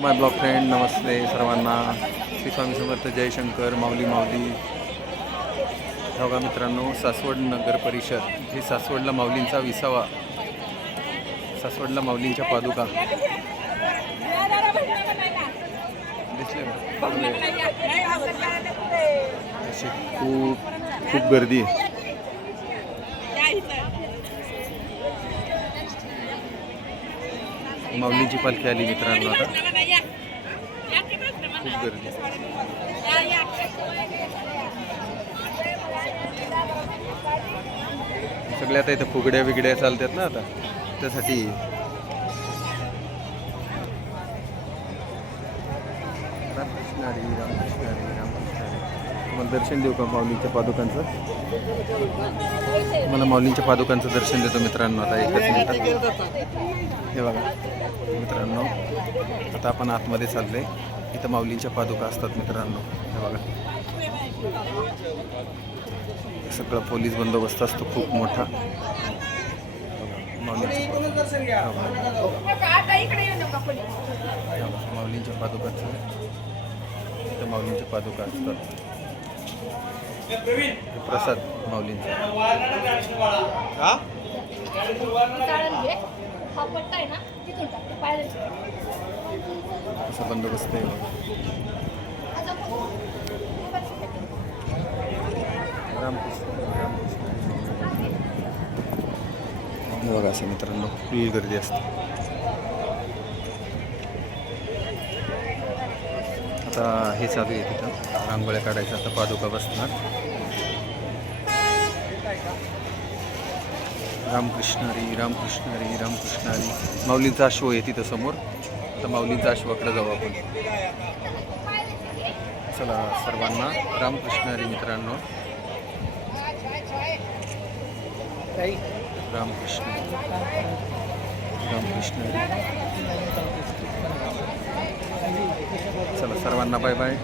माय blog friend, नमस्ते सर्वांना. श्री स्वामी समर्थ. जयशंकर. माऊली माऊली. बघा मित्रांनो, सासवड नगर परिषद ही सासवडला माऊलींचा विसावा. सासवडला माऊलींच्या पादुका दिसले का? अशी खूप खूप गर्दी आहे. माऊलींची पालखी आली मित्रांनो. आता खूप गर्दी. सगळ्या आता इथं फुगड्या बिगड्या चालतात ना आता, त्यासाठी. रामकृष्ण हरी, रामकृष्ण हरी, रामकृष्ण हरी. तुम्हाला दर्शन देऊ का माऊलींच्या पादुकांचं? मला माऊलींच्या पादुकांचं दर्शन देतो मित्रांनो आता एकच मिनिटात. हे बघा मित्रांनो, आता आपण आतमध्ये चाललोय. इथं माऊलींच्या पादुका असतात मित्रांनो. हे बघा, सगळा पोलीस बंदोबस्त असतो खूप मोठा. माऊलींच्या पादुकाचं, इथं माऊलींच्या पादुका असतात. प्रसाद माऊलींचा. असा बंदोबस्त आहे. बघा असं मित्रांनो, फुल गर्दी असते. आता हे चालू आहे तिथं रांगोळ्या काढायचं. आता पादुका बसणार. रामकृष्ण हरी, रामकृष्ण हरी, रामकृष्ण हरी. माऊलींचा अश्व आहे तिथं समोर. आता माऊलींचा अश्वाकडे जाऊ आपण. चला सर्वांना रामकृष्ण हरी मित्रांनो. रामकृष्ण रामकृष्ण हरी. चला सर्वांना बाय बाय.